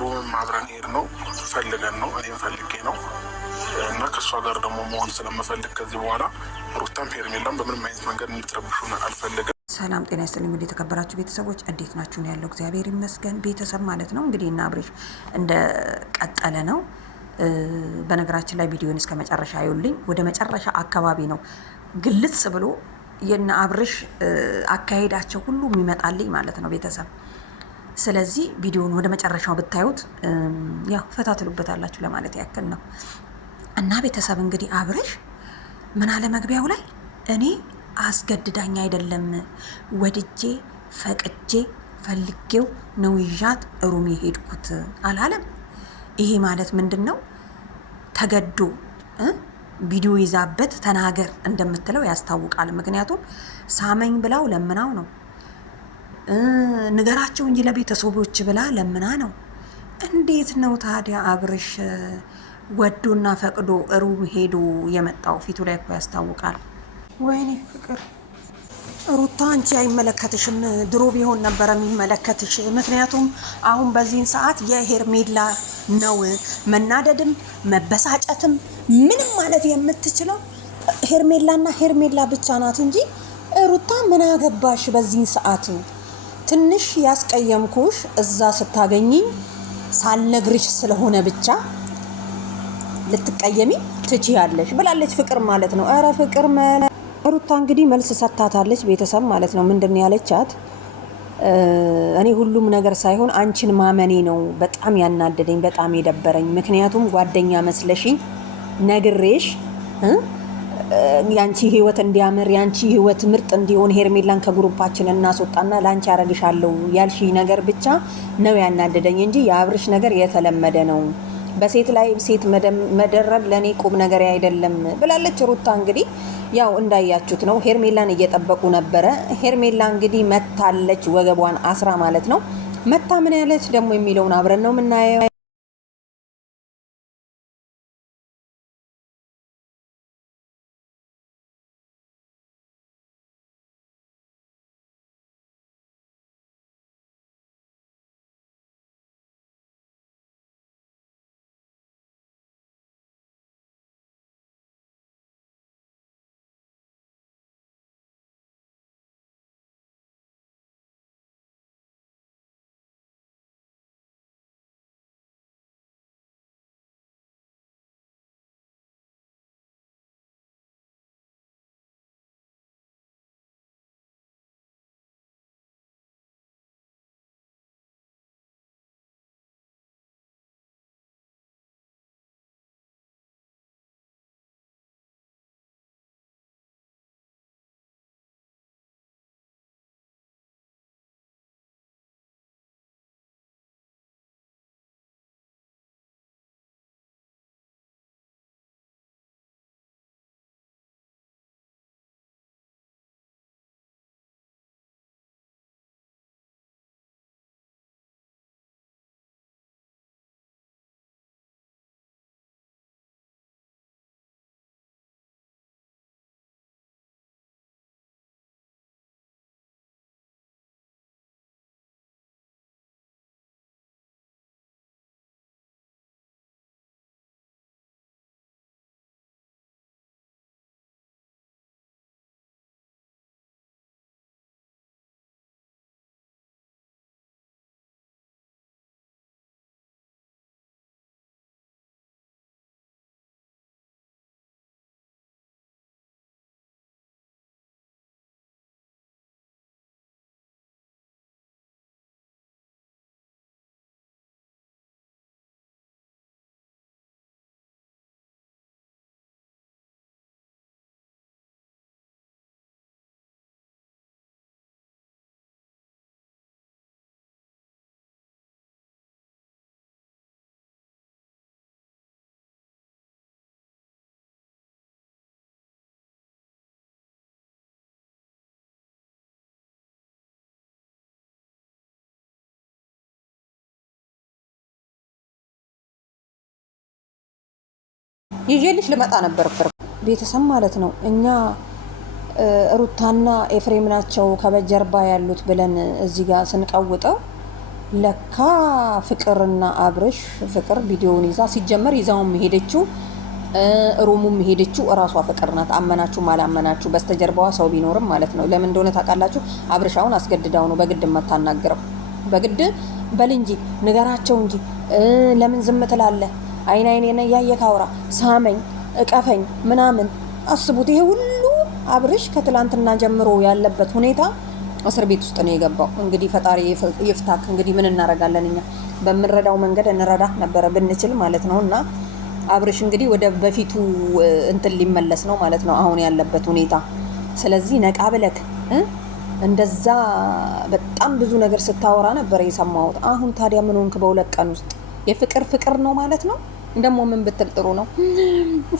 ሩምም አብረን ሄድ ነው ፈልገን ነው እኔም ፈልጌ ነው እና ከእሷ ጋር ደግሞ መሆን ስለምፈልግ ከዚህ በኋላ ሩታም ሄርሜላም በምንም አይነት መንገድ እንድትረብሹን አልፈልግም። ሰላም ጤና ይስጥልኝ። እንግዲህ የተከበራችሁ ቤተሰቦች እንዴት ናችሁ? ነው ያለው እግዚአብሔር ይመስገን። ቤተሰብ ማለት ነው እንግዲህ እና አብሬሽ እንደ ቀጠለ ነው። በነገራችን ላይ ቪዲዮን እስከ መጨረሻ አዩልኝ። ወደ መጨረሻ አካባቢ ነው ግልጽ ብሎ የና አብሬሽ አካሄዳቸው ሁሉ የሚመጣልኝ ማለት ነው ቤተሰብ። ስለዚህ ቪዲዮን ወደ መጨረሻው ብታዩት ያው ፈታ ትሉበታላችሁ ለማለት ያክል ነው። እና ቤተሰብ እንግዲህ አብሬሽ ምን አለ መግቢያው ላይ እኔ አስገድዳኝ አይደለም ወድጄ ፈቅጄ ፈልጌው ነው ይዣት ሩም የሄድኩት አላለም። ይሄ ማለት ምንድን ነው? ተገዶ ቪዲዮ ይዛበት ተናገር እንደምትለው ያስታውቃል። ምክንያቱም ሳመኝ ብላው ለምናው ነው፣ ንገራቸው እንጂ ለቤተሰቦች ብላ ለምና ነው። እንዴት ነው ታዲያ አብርሽ ወዶና ፈቅዶ ሩም ሄዶ የመጣው? ፊቱ ላይ እኮ ያስታውቃል። ወይኔ ፍቅር ሩታ አንቺ አይመለከትሽም። ድሮ ቢሆን ነበረ የሚመለከትሽ። ምክንያቱም አሁን በዚህን ሰዓት የሄርሜላ ነው መናደድም መበሳጨትም ምንም ማለት የምትችለው ሄርሜላና ሄርሜላ ብቻ ናት እንጂ ሩታ ምን አገባሽ? በዚህን ሰዓት ትንሽ ያስቀየምኩሽ እዛ ስታገኝኝ ሳልነግርሽ ስለሆነ ብቻ ልትቀየሚ ትችያለሽ ብላለች ፍቅር ማለት ነው። ኧረ ፍቅር ሩታ እንግዲህ መልስ ሰጥታታለች ቤተሰብ ማለት ነው። ምንድን ያለቻት? እኔ ሁሉም ነገር ሳይሆን አንቺን ማመኔ ነው በጣም ያናደደኝ በጣም የደበረኝ። ምክንያቱም ጓደኛ መስለሽኝ ነግሬሽ ያንቺ ህይወት እንዲያምር ያንቺ ህይወት ምርጥ እንዲሆን ሄርሜላን ከግሩፓችን እናስወጣና ላንቺ ያረግሻለሁ ያልሽ ነገር ብቻ ነው ያናደደኝ እንጂ የአብርሽ ነገር የተለመደ ነው። በሴት ላይ ሴት መደረብ ለኔ ቁም ነገር አይደለም ብላለች ሩታ። እንግዲህ ያው እንዳያችሁት ነው ሄርሜላን እየጠበቁ ነበረ። ሄርሜላ እንግዲህ መታለች ወገቧን አስራ ማለት ነው። መታ ምን ያለች ደግሞ የሚለውን አብረን ነው የምናየው። ይዤልሽ ልመጣ ነበር ቤተሰብ ማለት ነው። እኛ ሩታና ኤፍሬም ናቸው ከበጀርባ ያሉት ብለን እዚህ ጋር ስንቀውጠው ለካ ፍቅርና አብርሽ ፍቅር ቪዲዮውን ይዛ ሲጀመር ይዛውም ሄደችው ሩሙም ሄደችው እራሷ ፍቅር ናት። አመናችሁም አላመናችሁ በስተጀርባዋ ሰው ቢኖርም ማለት ነው። ለምን እንደሆነ ታውቃላችሁ? አብርሻውን አስገድዳው ነው በግድ የማታናግረው። በግድ በል እንጂ ንገራቸው እንጂ ለምን ዝም ትላለህ? አይን አይኔን እያየህ አውራ፣ ሳመኝ፣ እቀፈኝ ምናምን። አስቡት፣ ይሄ ሁሉ አብርሽ ከትላንትና ጀምሮ ያለበት ሁኔታ እስር ቤት ውስጥ ነው የገባው። እንግዲህ ፈጣሪ ይፍታክ። እንግዲህ ምን እናረጋለን እኛ? በምንረዳው መንገድ እንረዳ ነበረ ብንችል ማለት ነው። እና አብርሽ እንግዲህ ወደ በፊቱ እንትን ሊመለስ ነው ማለት ነው አሁን ያለበት ሁኔታ። ስለዚህ ነቃ ብለክ እንደዛ በጣም ብዙ ነገር ስታወራ ነበር የሰማሁት። አሁን ታዲያ ምን ሆንክ? በሁለት ቀን ውስጥ ፍቅር ነው ማለት ነው። ደግሞ ምን ብትል ጥሩ ነው?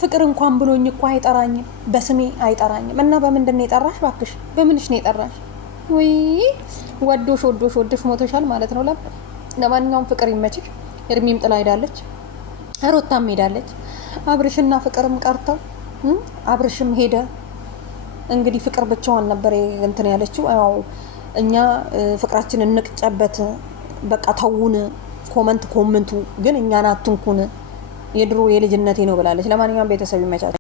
ፍቅር እንኳን ብሎኝ እኮ አይጠራኝም፣ በስሜ አይጠራኝም። እና በምንድን ነው የጠራሽ? ባክሽ በምንሽ ነው የጠራሽ? ወይ ወዶሽ ሞተሻል ማለት ነው። ለማንኛውም ፍቅር ይመችሽ። እርሚም ጥላ ሄዳለች፣ ሩታም ሄዳለች። አብርሽና ፍቅርም ቀርተው አብርሽም ሄደ። እንግዲህ ፍቅር ብቻዋን ነበር እንትን ያለችው። ያው እኛ ፍቅራችንን እንቅጨበት፣ በቃ ተውን፣ ኮመንቱ ግን እኛን አትንኩን፣ የድሮ የልጅነቴ ነው ብላለች። ለማንኛውም ቤተሰብ ይመቻቸው።